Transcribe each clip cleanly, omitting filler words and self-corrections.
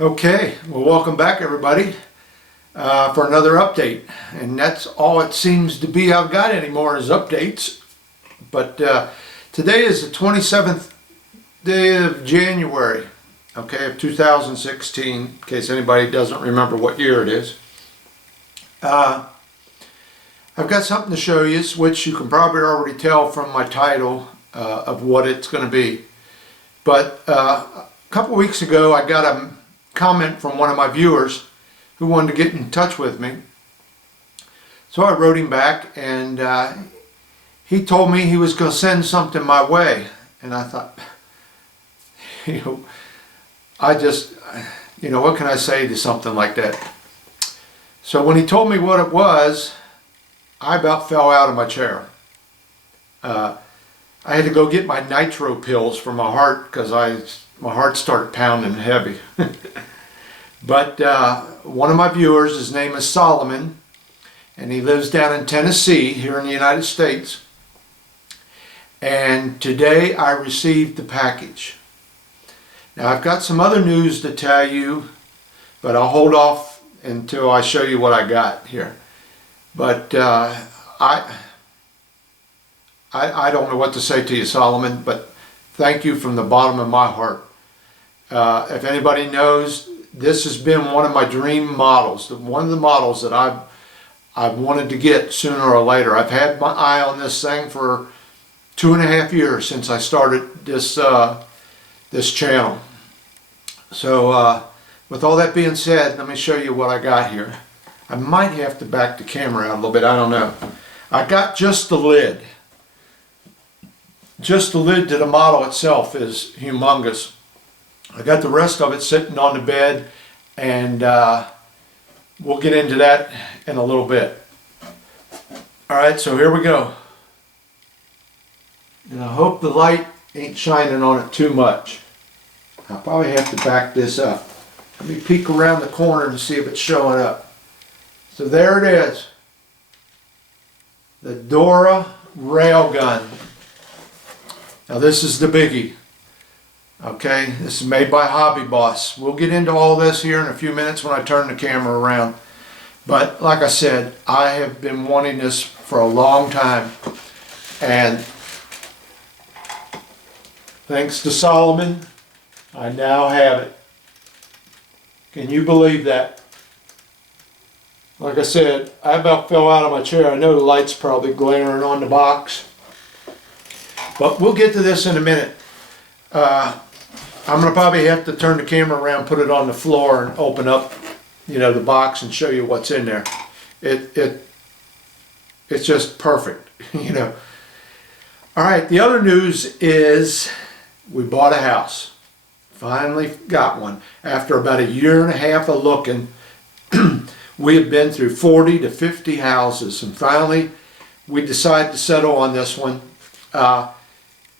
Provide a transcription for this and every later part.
Okay, well, welcome back everybody for another update, and that's all it seems to be I've got anymore is updates. But today is the 27th day of January, okay, of 2016, in case anybody doesn't remember what year it is. I've got something to show you, which you can probably already tell from my title of what it's going to be. But a couple weeks ago I got a comment from one of my viewers who wanted to get in touch with me. So I wrote him back, and he told me he was going to send something my way, and I thought, what can I say to something like that? So when he told me what it was, I about fell out of my chair. I had to go get my nitro pills for my heart because my heart started pounding heavy. But one of my viewers, his name is Solomon, and he lives down in Tennessee here in the United States. And today I received the package. Now I've got some other news to tell you, but I'll hold off until I show you what I got here. But I don't know what to say to you, Solomon, but thank you from the bottom of my heart. If anybody knows, this has been one of my dream models, one of the models that I've wanted to get sooner or later. I've had my eye on this thing for 2.5 years since I started this this channel. So with all that being said, let me show you what I got here. I might have to back the camera out a little bit, I don't know. I got just the lid. Just the lid to the model itself is humongous. I got the rest of it sitting on the bed, and we'll get into that in a little bit. Alright, so here we go. And I hope the light ain't shining on it too much. I'll probably have to back this up. Let me peek around the corner to see if it's showing up. So there it is. The Dora Railgun. Now this is the biggie. Okay, this is made by Hobby Boss. We'll get into all this here in a few minutes when I turn the camera around. But like I said, I have been wanting this for a long time. And thanks to Solomon, I now have it. Can you believe that? Like I said, I about fell out of my chair. I know the light's probably glaring on the box. But we'll get to this in a minute. I'm going to probably have to turn the camera around, put it on the floor, and open up, the box and show you what's in there. It's just perfect, All right, the other news is we bought a house. Finally got one. After about 1.5 years of looking, we have been through 40 to 50 houses, and finally we decided to settle on this one.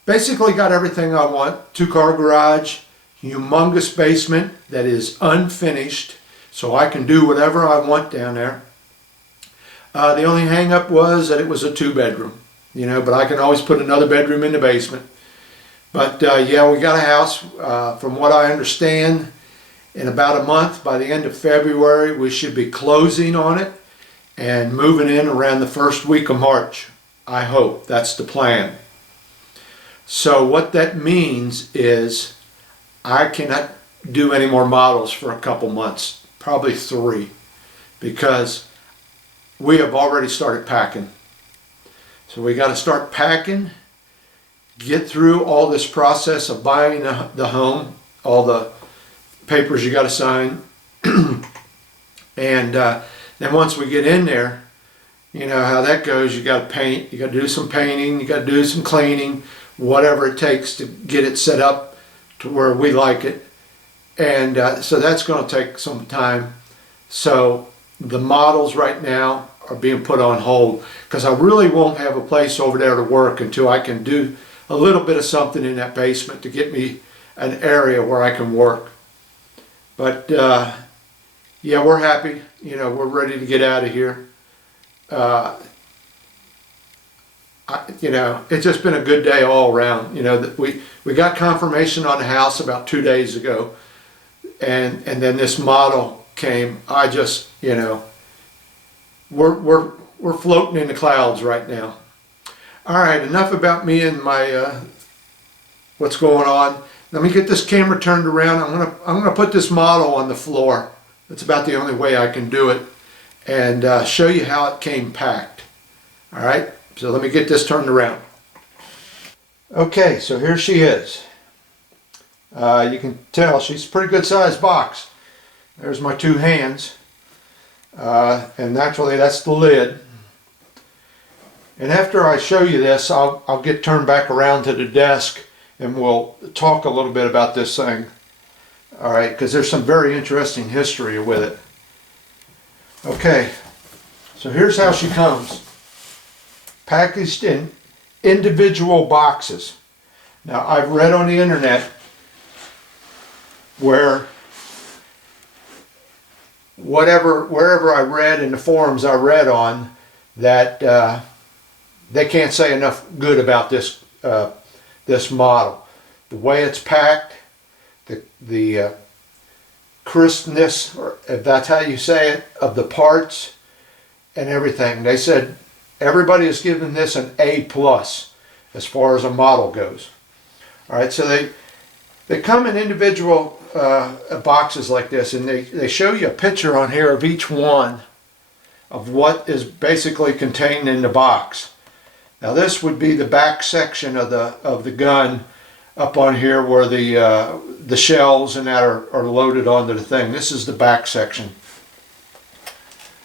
Basically got everything I want. 2-car garage, humongous basement that is unfinished, so I can do whatever I want down there. The only hang up was that it was a 2-bedroom, but I can always put another bedroom in the basement. But yeah, we got a house. From what I understand, in about a month, by the end of February, we should be closing on it and moving in around the first week of March. I hope. That's the plan. So what that means is I cannot do any more models for a couple months, probably 3, because we have already started packing. So we got to start packing, get through all this process of buying the home, all the papers you got to sign, and then once we get in there, you know how that goes. You got to paint, you got to do some painting, you got to do some cleaning, whatever it takes to get it set up to where we like it. And so that's going to take some time. So the models right now are being put on hold because I really won't have a place over there to work until I can do a little bit of something in that basement to get me an area where I can work. But yeah, we're happy. We're ready to get out of here. It's just been a good day all around. We got confirmation on the house about 2 days ago. and then this model came. I just, you know, we're floating in the clouds right now. All right, enough about me and my what's going on. Let me get this camera turned around. I'm gonna put this model on the floor. That's about the only way I can do it, and show you how it came packed. All right, so let me get this turned around. Okay, so here she is. You can tell she's a pretty good sized box. There's my two hands, and naturally that's the lid. And after I show you this, I'll get turned back around to the desk and we'll talk a little bit about this thing. All right, because there's some very interesting history with it. Okay, so here's how she comes. Packaged in individual boxes. Now, I've read on the internet where wherever I read in the forums I read on, that they can't say enough good about this this model. The way it's packed, the crispness, or if that's how you say it, of the parts and everything. They said everybody is giving this an A+ as far as a model goes. All right, so they come in individual boxes like this, and they show you a picture on here of each one of what is basically contained in the box. Now this would be the back section of the gun up on here where the shells and that are loaded onto the thing. This is the back section.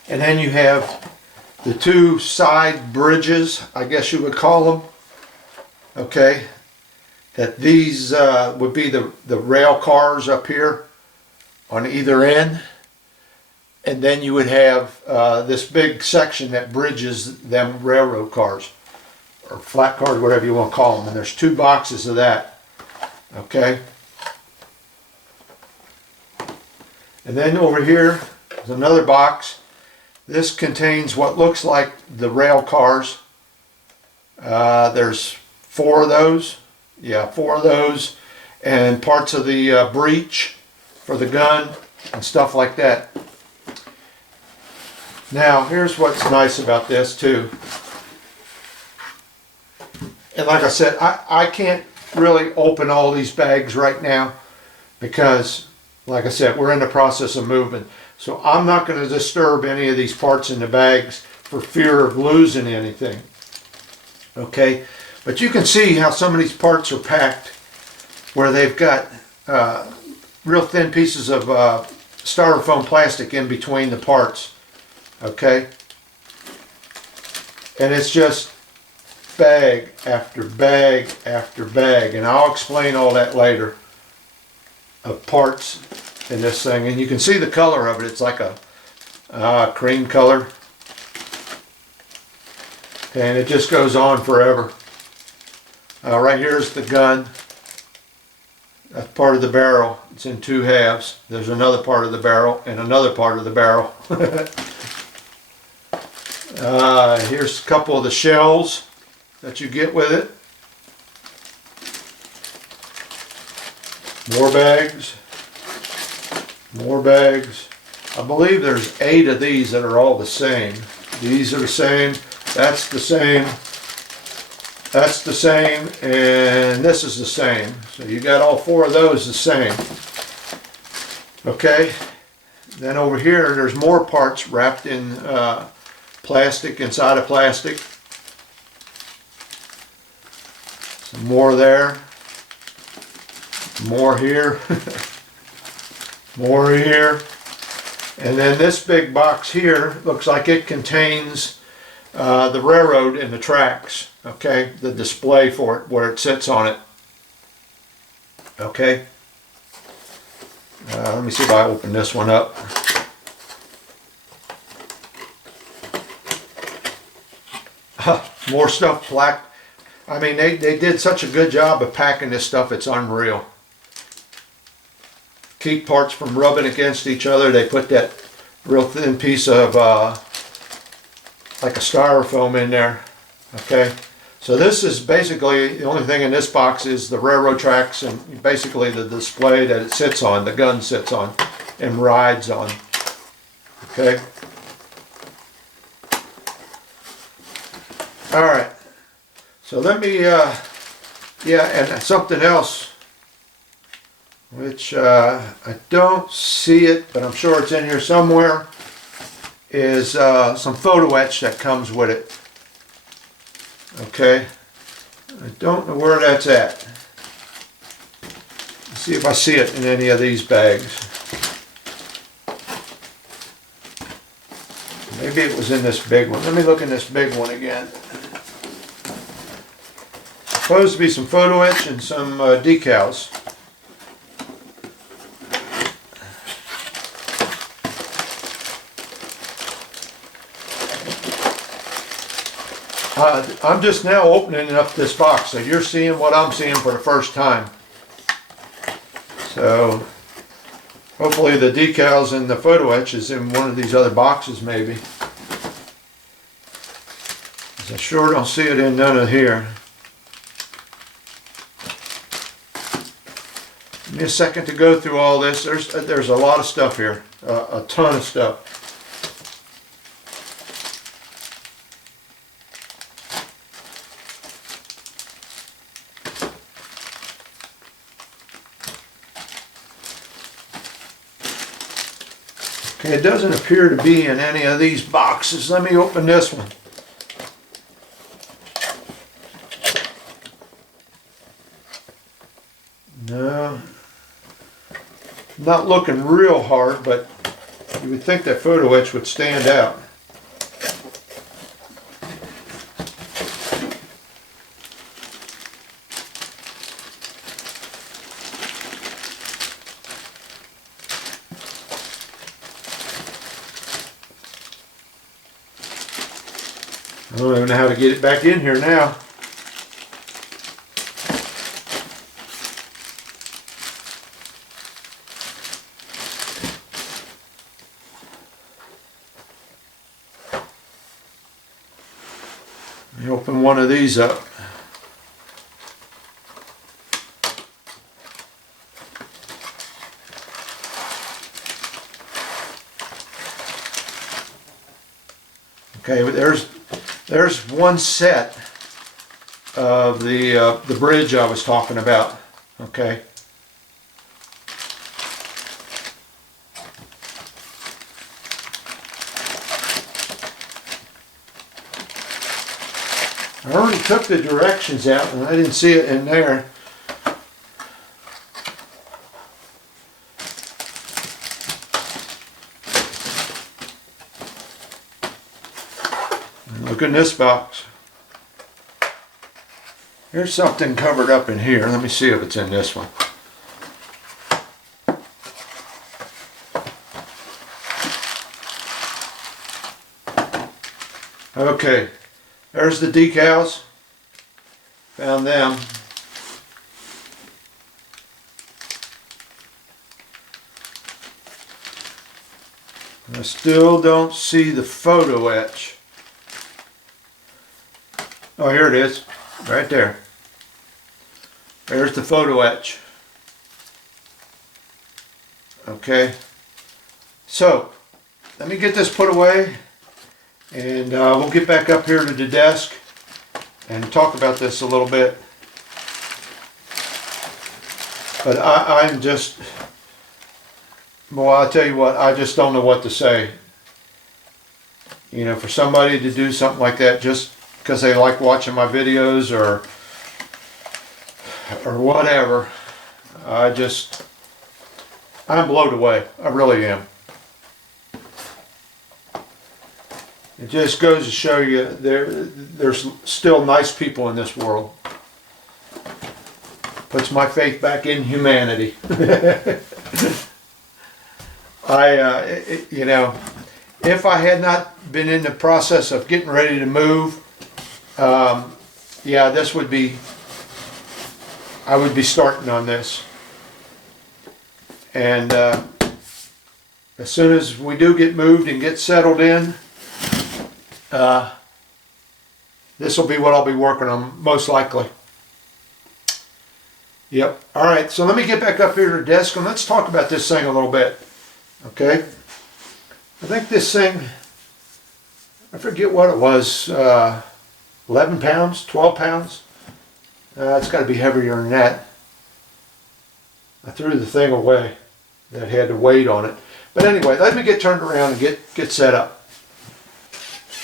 And then you have the two side bridges, I guess you would call them. Okay, that these would be the rail cars up here on either end. And then you would have this big section that bridges them railroad cars, or flat cars, whatever you want to call them. And there's two boxes of that. Okay. And then over here is another box. This contains what looks like the rail cars. There's 4 of those. Yeah, 4 of those. And parts of the breech for the gun and stuff like that. Now, here's what's nice about this too. And like I said, I can't really open all these bags right now because, like I said, we're in the process of moving. So I'm not going to disturb any of these parts in the bags for fear of losing anything. Okay, but you can see how some of these parts are packed where they've got real thin pieces of styrofoam plastic in between the parts. Okay, and it's just bag after bag after bag, and I'll explain all that later, of parts in this thing. And you can see the color of it. It's like a cream color, and it just goes on forever. Right here's the gun. That's part of the barrel. It's in 2 halves. There's another part of the barrel and another part of the barrel. Here's a couple of the shells that you get with it. More bags. More bags. I believe there's 8 of these that are all the same. These are the same. That's the same. That's the same. And this is the same. So you got all 4 of those the same. Okay. Then over here there's more parts wrapped in plastic inside of plastic. Some more there. More here. More here. And then this big box here looks like it contains the railroad and the tracks. Okay, the display for it, where it sits on it. Okay. Let me see if I open this one up. More stuff black. I mean, they did such a good job of packing this stuff, it's unreal. Keep parts from rubbing against each other. They put that real thin piece of like a styrofoam in there. Okay, So this is basically, the only thing in this box is the railroad tracks and basically the display that it sits on, the gun sits on and rides on. Okay. All right. So let me, yeah, and something else, which I don't see it, but I'm sure it's in here somewhere, is some photo etch that comes with it. Okay, I don't know where that's at. Let's see if I see it in any of these bags. Maybe it was in this big one. Let me look in this big one again. Supposed to be some photo etch and some decals. I'm just now opening up this box, so you're seeing what I'm seeing for the first time. So hopefully the decals and the photo etch is in one of these other boxes maybe. 'Cause I sure don't see it in none of here. Give me a second to go through all this. There's a lot of stuff here, a ton of stuff. Okay, it doesn't appear to be in any of these boxes. Let me open this one. No, not looking real hard, but you would think that photo etch would stand out. I don't even know how to get it back in here now. Let me open one of these up. Okay, there's one set of the bridge I was talking about. Okay. I already took the directions out and I didn't see it in there. Look in this box. There's something covered up in here. Let me see if it's in this one. Okay, there's the decals. Found them. I still don't see the photo etch. Oh, here it is, right there. There's the photo etch. Okay, so let me get this put away and we'll get back up here to the desk and talk about this a little bit. But I'm just, well, I'll tell you what, I just don't know what to say. You know, for somebody to do something like that just because they like watching my videos or whatever, I'm blown away. I really am. It just goes to show you there's still nice people in this world. Puts my faith back in humanity. You know, if I had not been in the process of getting ready to move, yeah, this would be, I would be starting on this. And as soon as we do get moved and get settled in, This will be what I'll be working on most likely. Yep. All right, so let me get back up here to the desk and let's talk about this thing a little bit. Okay. I think this thing, I forget what it was, 11 pounds, 12 pounds. It's got to be heavier than that. I threw the thing away that had the weight on it. But anyway, let me get turned around and get set up.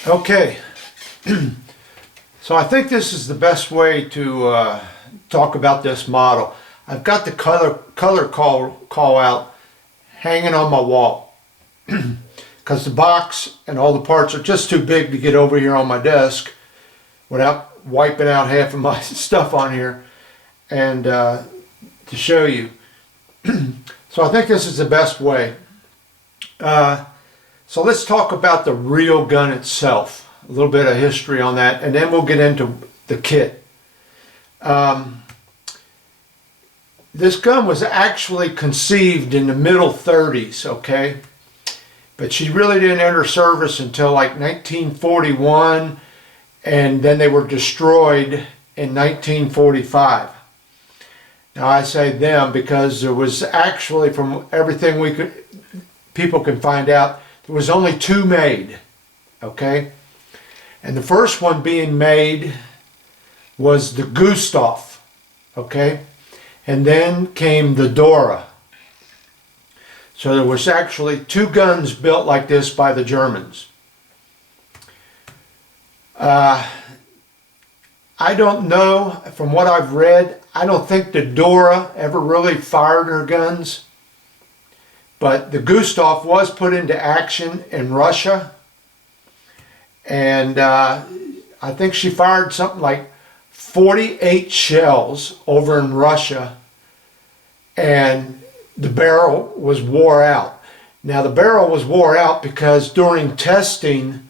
Okay. So I think this is the best way to talk about this model. I've got the color call out hanging on my wall because the box and all the parts are just too big to get over here on my desk without wiping out half of my stuff on here and to show you. So I think this is the best way. So let's talk about the real gun itself, a little bit of history on that, and then we'll get into the kit. This gun was actually conceived in the middle 30s, okay? But she really didn't enter service until like 1941, and then they were destroyed in 1945. Now I say them because there was actually, from everything people can find out, there was only 2 made, okay? And the first one being made was the Gustav, okay? And then came the Dora. So there was actually 2 guns built like this by the Germans. I don't know, from what I've read, I don't think the Dora ever really fired her guns. But the Gustav was put into action in Russia. And I think she fired something like 48 shells over in Russia. And the barrel was wore out. Now the barrel was wore out because during testing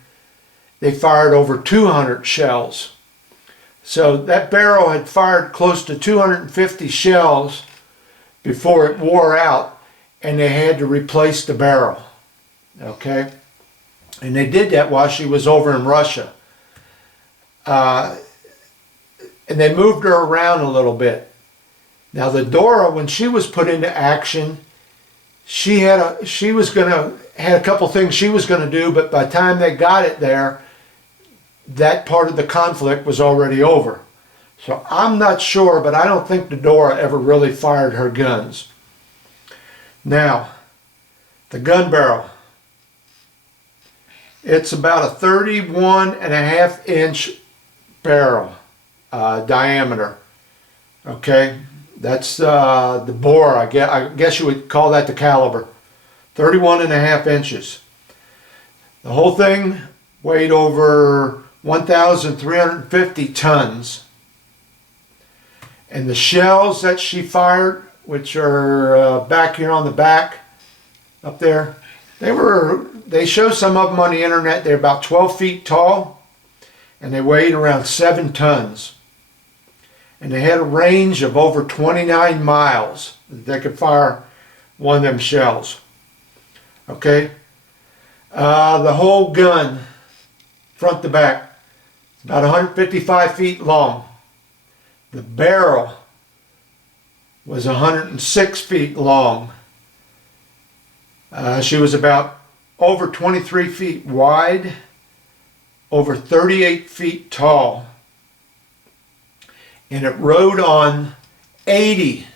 they fired over 200 shells. So that barrel had fired close to 250 shells before it wore out, and they had to replace the barrel. Okay? And they did that while she was over in Russia. And they moved her around a little bit. Now the Dora, when she was put into action, she had a couple things she was going to do, but by the time they got it there, that part of the conflict was already over. So I'm not sure, but I don't think the Dora ever really fired her guns. Now, the gun barrel. It's about a 31.5-inch barrel diameter. Okay, that's the bore. I guess you would call that the caliber. 31.5 inches. The whole thing weighed over 1,350 tons. And the shells that she fired, which are back here on the back, up there, they show some of them on the internet. They're about 12 feet tall, and they weighed around 7 tons. And they had a range of over 29 miles that they could fire one of them shells. Okay? The whole gun, front to back, is about 155 feet long. The barrel was 106 feet long. She was about over 23 feet wide, over 38 feet tall. And it rode on 80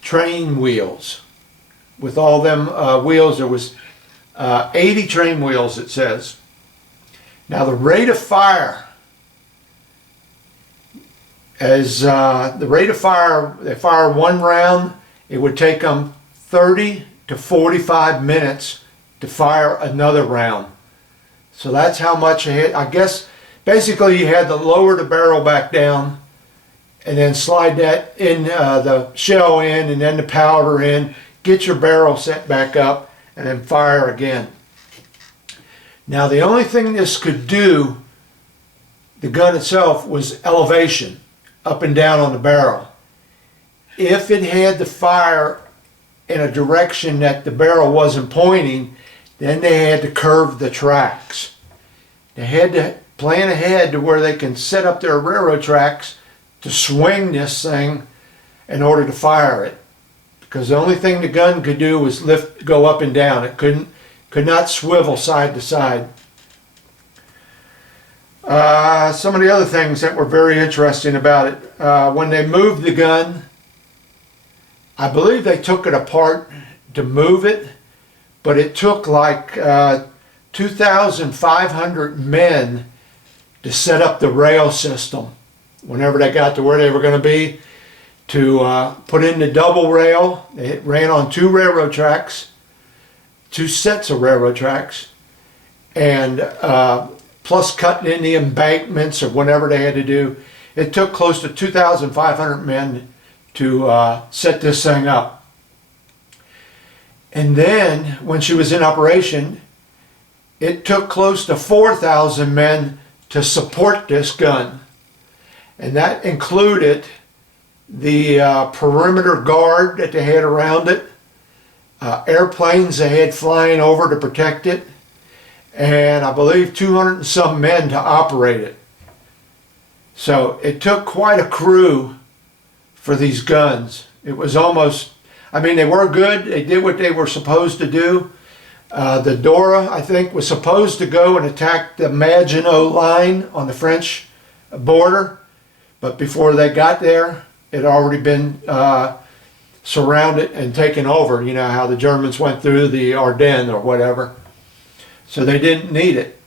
train wheels. With all them wheels, there was 80 train wheels, it says. Now the rate of fire, they fire one round, it would take them 30 to 45 minutes to fire another round. So that's how much I guess basically you had to lower the barrel back down and then slide that in, the shell in, and then the powder in, get your barrel set back up, and then fire again. Now the only thing this could do, the gun itself, was elevation, up and down on the barrel. If it had to fire in a direction that the barrel wasn't pointing, then they had to curve the tracks. They had to plan ahead to where they can set up their railroad tracks to swing this thing in order to fire it. Because the only thing the gun could do was go up and down. It could not swivel side to side. Some of the other things that were very interesting about it, when they moved the gun, I believe they took it apart to move it, but it took like 2,500 men to set up the rail system whenever they got to where they were going to be, to put in the double rail. It ran on 2 railroad tracks, 2 sets of railroad tracks, and plus cutting in the embankments or whatever they had to do. It took close to 2,500 men to set this thing up. And then when she was in operation, it took close to 4,000 men to support this gun. And that included the perimeter guard that they had around it, airplanes they had flying over to protect it, and I believe 200 and some men to operate it. So it took quite a crew for these guns. It was almost, I mean, they were good. They did what they were supposed to do. The Dora, I think, was supposed to go and attack the Maginot Line on the French border, but before they got there, it had already been surrounded and taken over. You know how the Germans went through the Ardennes or whatever. So they didn't need it.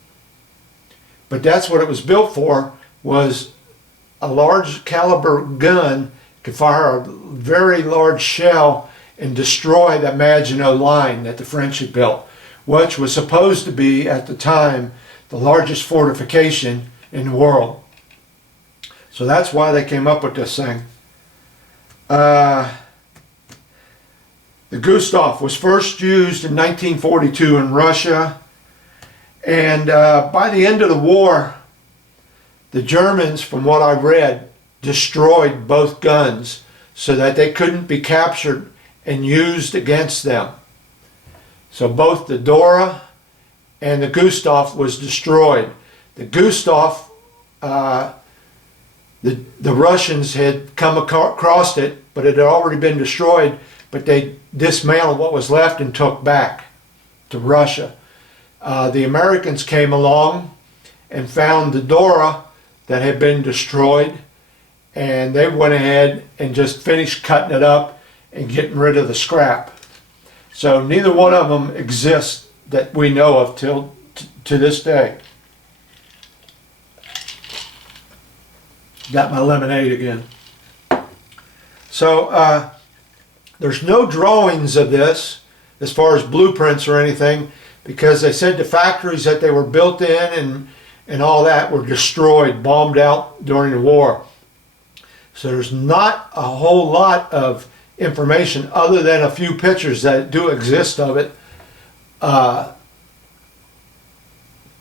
But that's what it was built for, was a large caliber gun could fire a very large shell and destroy the Maginot Line that the French had built, which was supposed to be, at the time, the largest fortification in the world. So that's why they came up with this thing. The Gustav was first used in 1942 in Russia, and by the end of the war, the Germans, from what I read, destroyed both guns so that they couldn't be captured and used against them. So both the Dora and the Gustav was destroyed. The Gustav, the Russians had come across it, but it had already been destroyed, but they dismantled what was left and took back to Russia. The Americans came along and found the Dora that had been destroyed, and they went ahead and just finished cutting it up and getting rid of the scrap. So neither one of them exists that we know of till to this day. Got my lemonade again. So there's no drawings of this as far as blueprints or anything, because they said the factories that they were built in and all that were destroyed, bombed out during the war. So there's not a whole lot of information other than a few pictures that do exist of it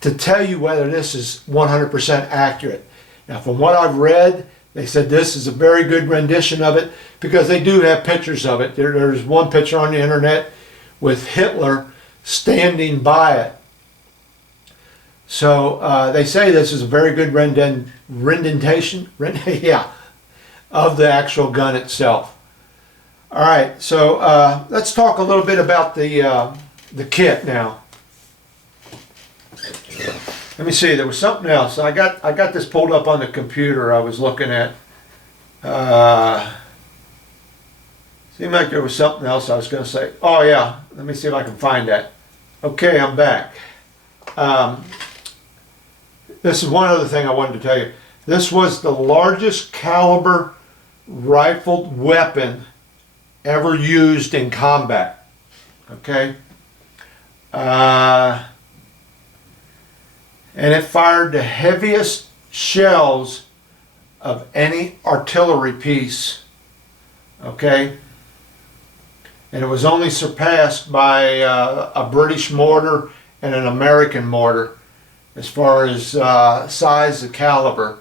to tell you whether this is 100% accurate. Now, from what I've read, they said this is a very good rendition of it, because they do have pictures of it. There's one picture on the internet with Hitler standing by it. So they say this is a very good rendition yeah, of the actual gun itself. All right, so let's talk a little bit about the kit now. Let me see. There was something else. I got this pulled up on the computer. I was looking at. Seemed like there was something else I was going to say. Oh yeah. Let me see if I can find that. Okay, I'm back. This is one other thing I wanted to tell you. This was the largest caliber rifled weapon ever used in combat. Okay. And it fired the heaviest shells of any artillery piece. Okay. And it was only surpassed by a British mortar and an American mortar as far as size and caliber.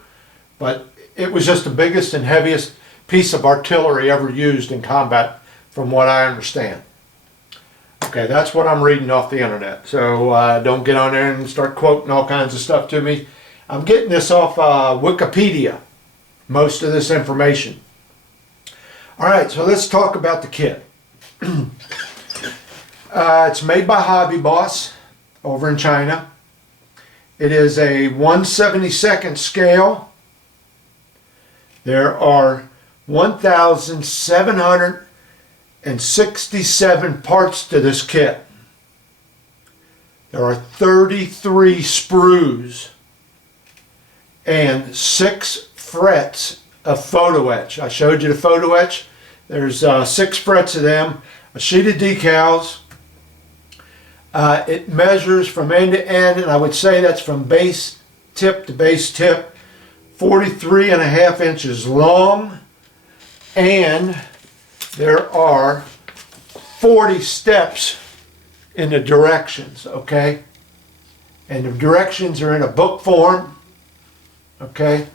But it was just the biggest and heaviest piece of artillery ever used in combat, from what I understand. Okay, that's what I'm reading off the internet. So don't get on there and start quoting all kinds of stuff to me. I'm getting this off Wikipedia, most of this information. Alright, so let's talk about the kit. It's made by Hobby Boss over in China. It is a 1/72 scale. There are 1,767 parts to this kit. There are 33 sprues and 6 frets of photo etch. I showed you the photo etch. There's 6 frets of them, a sheet of decals. It measures from end to end, and I would say that's from base tip to base tip, 43.5 inches long, and there are 40 steps in the directions, okay? And the directions are in a book form, okay?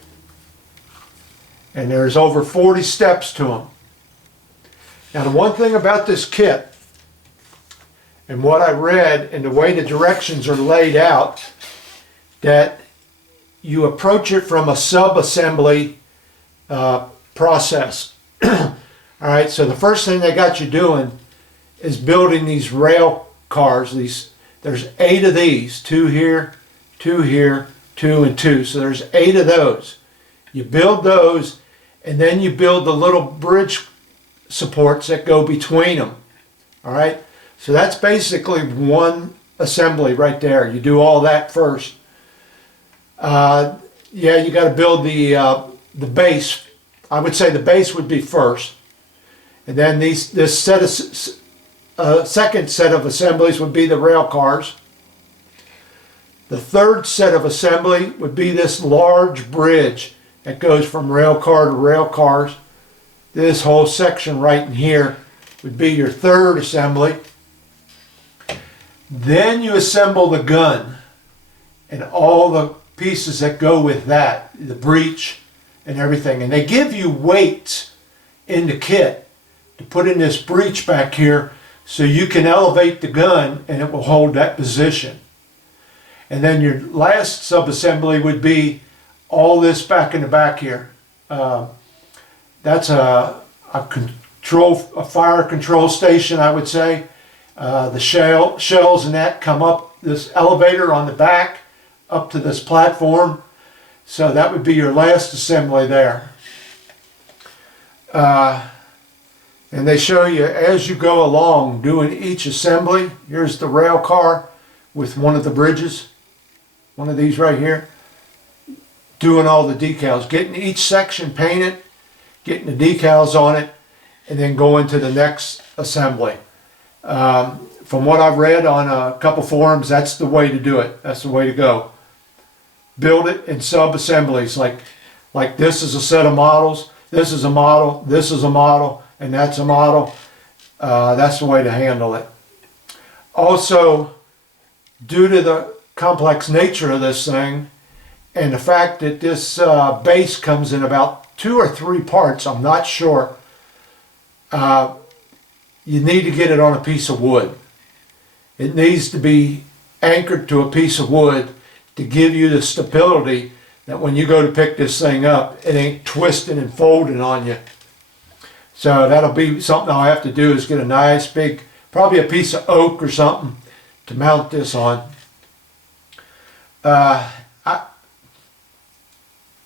And there's over 40 steps to them. Now the one thing about this kit, and what I read and the way the directions are laid out, that you approach it from a sub-assembly process. Alright, so the first thing they got you doing is building these rail cars. There's 8 of these, 2 here, 2 here, 2 and 2. So there's 8 of those. You build those, and then you build the little bridge supports that go between them. Alright, so that's basically one assembly right there. You do all that first. Yeah, you got to build the base. I would say the base would be first, and then this set of second set of assemblies would be the rail cars. The third set of assembly would be this large bridge that goes from rail car to rail cars. This whole section right in here would be your third assembly. Then you assemble the gun and all the pieces that go with that, the breech and everything. And they give you weights in the kit to put in this breech back here so you can elevate the gun and it will hold that position. And then your last sub-assembly would be all this back in the back here. That's a fire control station, I would say. The shells and that come up this elevator on the back up to this platform. So that would be your last assembly there. And they show you as you go along doing each assembly. Here's the rail car with one of the bridges, one of these right here, doing all the decals, getting each section painted, getting the decals on it, and then going to the next assembly. From what I've read on a couple forums, that's the way to do it. That's the way to go. Build it in sub-assemblies, like this is a set of models, this is a model, this is a model, and that's a model. That's the way to handle it. Also, due to the complex nature of this thing and the fact that this base comes in about 2 or 3 parts, I'm not sure, you need to get it on a piece of wood. It needs to be anchored to a piece of wood to give you the stability that when you go to pick this thing up, it ain't twisting and folding on you. So that'll be something I'll have to do, is get a nice big, probably a piece of oak or something to mount this on.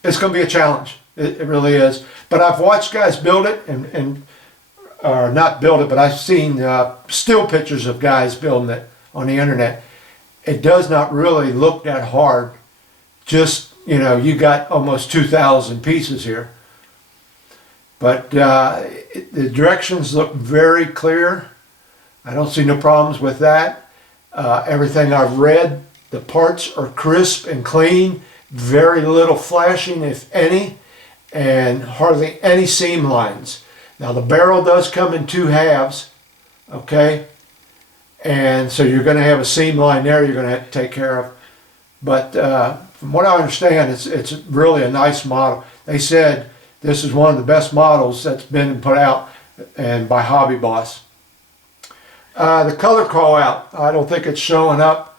It's going to be a challenge. It really is. But I've watched guys build it or not build it, but I've seen still pictures of guys building it on the internet. It does not really look that hard. Just, you know, you got almost 2,000 pieces here. But the directions look very clear. I don't see no problems with that. Everything I've read, the parts are crisp and clean. Very little flashing, if any, and hardly any seam lines. Now the barrel does come in 2 halves, okay? And so you're going to have a seam line there you're going to have to take care of. But from what I understand, it's really a nice model. They said this is one of the best models that's been put out and by Hobby Boss. The color call out, I don't think it's showing up.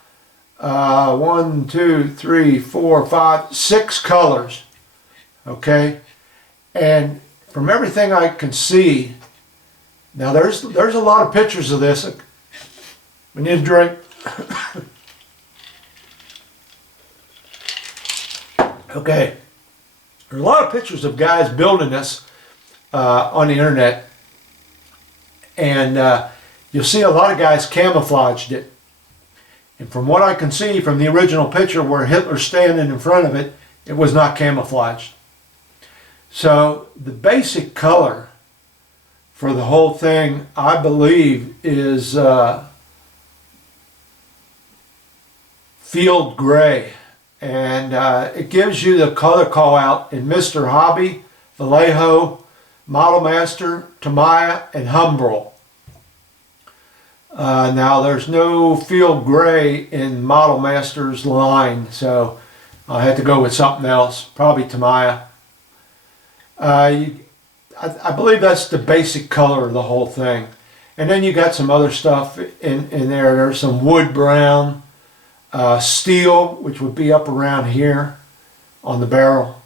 1, 2, 3, 4, 5, 6 colors. Okay, and from everything I can see, now there's a lot of pictures of this. We need a drink. Okay, there's a lot of pictures of guys building this on the internet, and you'll see a lot of guys camouflaged it. And from what I can see from the original picture where Hitler's standing in front of it, it was not camouflaged. So the basic color for the whole thing, I believe, is field gray. And it gives you the color call out in Mr. Hobby, Vallejo, Model Master, Tamiya, and Humbrol. Now there's no field gray in Model Master's line, so I had to go with something else, probably Tamiya. I believe that's the basic color of the whole thing. And then you got some other stuff in there. There's some wood brown, steel, which would be up around here on the barrel.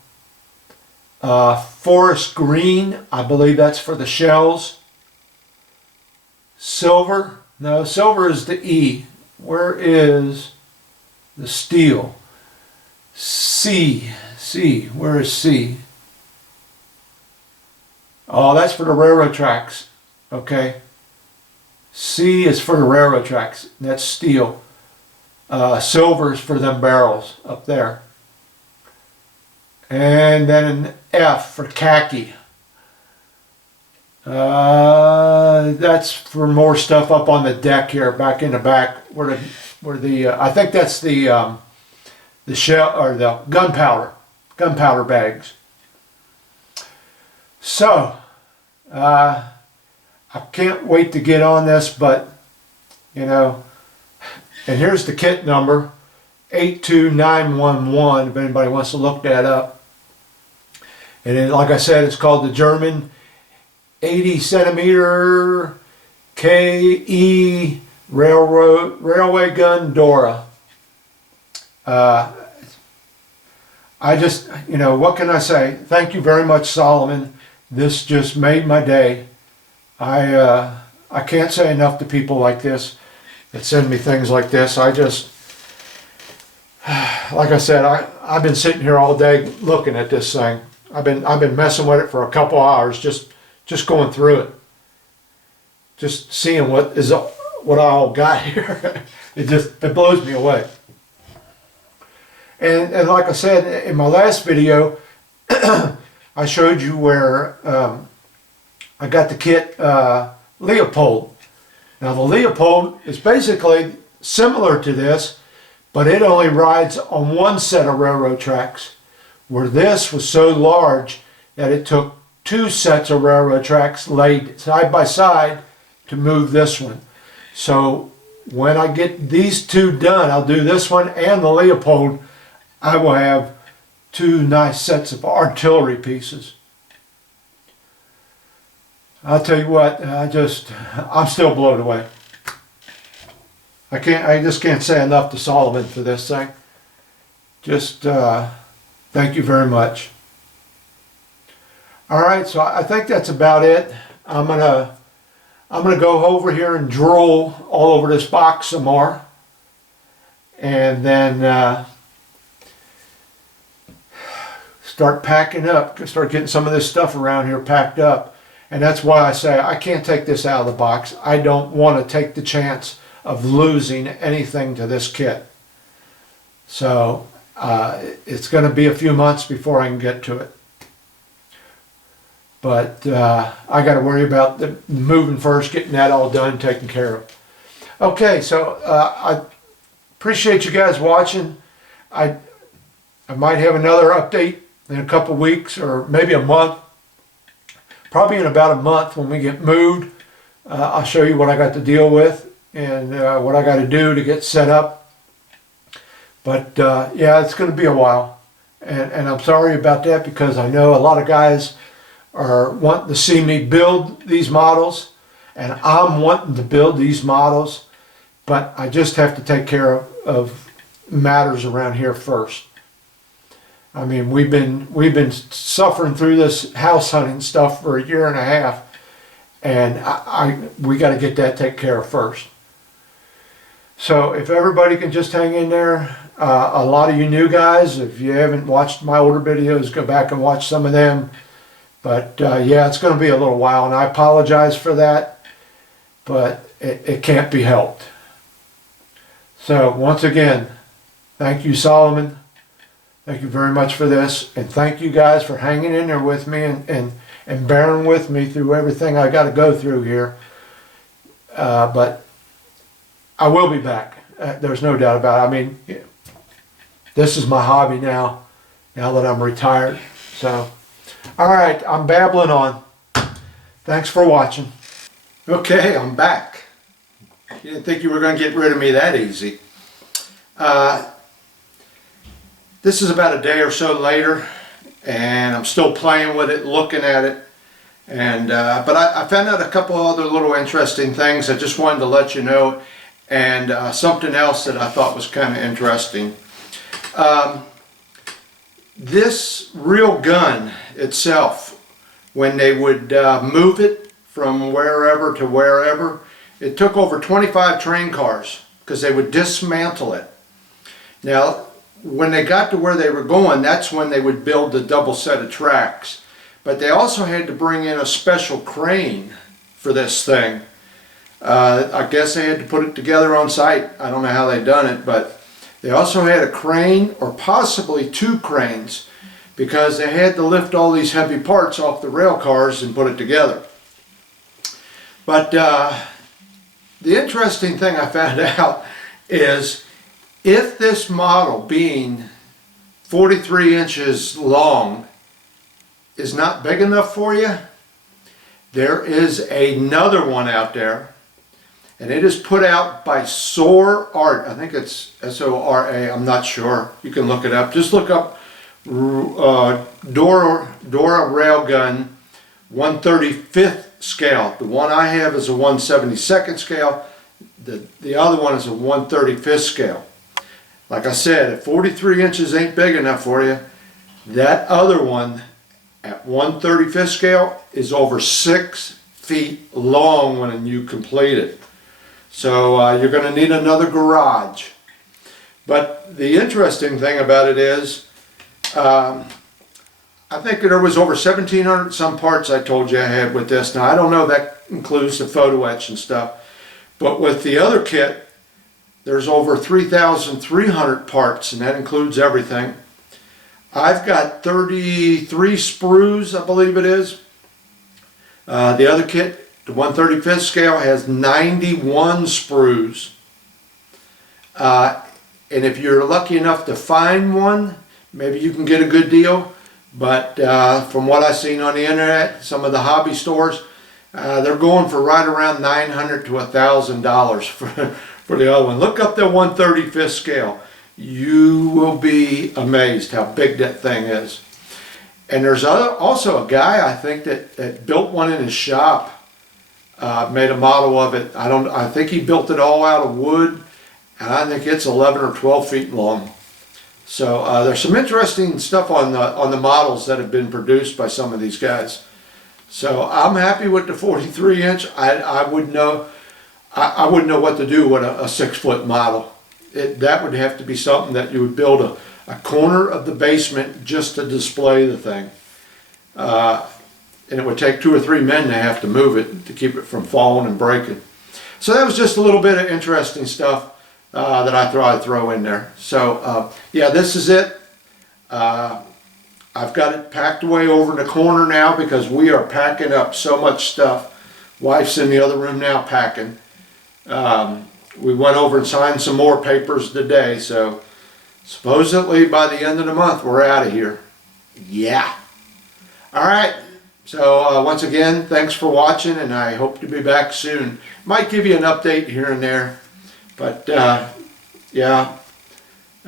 Forest green, I believe that's for the shells. Silver, no, silver is the E. Where is the steel? C, where is C? Oh, that's for the railroad tracks. Okay. C is for the railroad tracks. That's steel. Silver is for them barrels up there. And then an F for khaki. That's for more stuff up on the deck here, back in the back, where the I think that's the shell or the gunpowder bags. So I can't wait to get on this, but you know, and here's the kit number 82911 if anybody wants to look that up. And then, like I said, it's called the German 80 centimeter KE railway gun Dora. I just, you know, what can I say? Thank you very much, Solomon. This just made my day. I can't say enough to people like this that send me things like this. I just, like I said, I've been sitting here all day looking at this thing. I've been messing with it for a couple hours, just going through it, just seeing what I all got here. It blows me away. And like I said in my last video, I showed you where I got the kit Leopold. Now the Leopold is basically similar to this, but it only rides on one set of railroad tracks, where this was so large that it took 2 sets of railroad tracks laid side by side to move this one. So when I get these 2 done, I'll do this one and the Leopold. I will have 2 nice sets of artillery pieces. I'll tell you what, I'm still blown away. I just can't say enough to Solomon for this thing. Just thank you very much. All right, so I think that's about it. I'm gonna go over here and drool all over this box some more, and then start packing up. Start getting some of this stuff around here packed up. And that's why I say I can't take this out of the box. I don't want to take the chance of losing anything to this kit. So it's going to be a few months before I can get to it. But I got to worry about the moving first, getting that all done, taken care of. Okay, so I appreciate you guys watching. I might have another update in a couple weeks or maybe a month. Probably in about a month when we get moved. I'll show you what I got to deal with and what I got to do to get set up. But yeah, it's going to be a while. And I'm sorry about that, because I know a lot of guys are wanting to see me build these models, and I'm wanting to build these models, but I just have to take care of matters around here first. I mean, we've been suffering through this house hunting stuff for a year and a half, and we got to get that taken care of first. So if everybody can just hang in there, a lot of you new guys, if you haven't watched my older videos, go back and watch some of them. But yeah, it's going to be a little while, and I apologize for that, but it can't be helped. So once again, thank you, Solomon. Thank you very much for this, and thank you guys for hanging in there with me and bearing with me through everything I got to go through here. But I will be back. There's no doubt about it. I mean, this is my hobby now that I'm retired. So, all right, I'm babbling on. Thanks for watching. Okay, I'm back. You didn't think you were going to get rid of me that easy. This is about a day or so later, and I'm still playing with it, looking at it. And but I found out a couple other little interesting things I just wanted to let you know, and something else that I thought was kind of interesting. This real gun itself, when they would move it from wherever to wherever, it took over 25 train cars because they would dismantle it. Now, when they got to where they were going, that's when they would build the double set of tracks. But they also had to bring in a special crane for this thing. I guess they had to put it together on site. I don't know how they done it, but they also had a crane, or possibly two cranes, because they had to lift all these heavy parts off the rail cars and put it together. But the interesting thing I found out is, if this model, being 43 inches long, is not big enough for you, there is another one out there, and it is put out by Soar Art. I think it's S-O-R-A, I'm not sure. You can look it up. Just look up Dora Railgun 1/35th scale. The one I have is a 1/72nd scale. The other one is a 1/35th scale. Like I said, if 43 inches ain't big enough for you, that other one at 1/35th scale is over 6 feet long when you complete it. So you're going to need another garage. But the interesting thing about it is, I think there was over 1,700 some parts I told you I had with this. Now I don't know if that includes the photo etch and stuff, but with the other kit, there's over 3,300 parts, and that includes everything. I've got 33 sprues, I believe it is. The other kit, the 1/35th scale, has 91 sprues. And if you're lucky enough to find one, maybe you can get a good deal. But from what I've seen on the internet, some of the hobby stores, they're going for right around $900 to $1,000 for the other one. Look up the 1/35th scale. You will be amazed how big that thing is. And there's also a guy, I think, that built one in his shop, made a model of it. I think he built it all out of wood, and I think it's 11 or 12 feet long. So there's some interesting stuff on the models that have been produced by some of these guys. So I'm happy with the 43 inch. I wouldn't know what to do with a 6-foot model. That would have to be something that you would build a corner of the basement just to display the thing. And it would take 2 or 3 men to have to move it to keep it from falling and breaking. So that was just a little bit of interesting stuff that I thought I'd throw in there. So yeah, this is it. I've got it packed away over in the corner now because we are packing up so much stuff. Wife's in the other room now packing. We went over and signed some more papers today, so supposedly by the end of the month we're out of here. Yeah. Alright, so once again, thanks for watching, and I hope to be back soon. Might give you an update here and there, but yeah,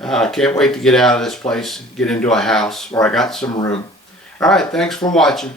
I can't wait to get out of this place, get into a house where I got some room. Alright, thanks for watching.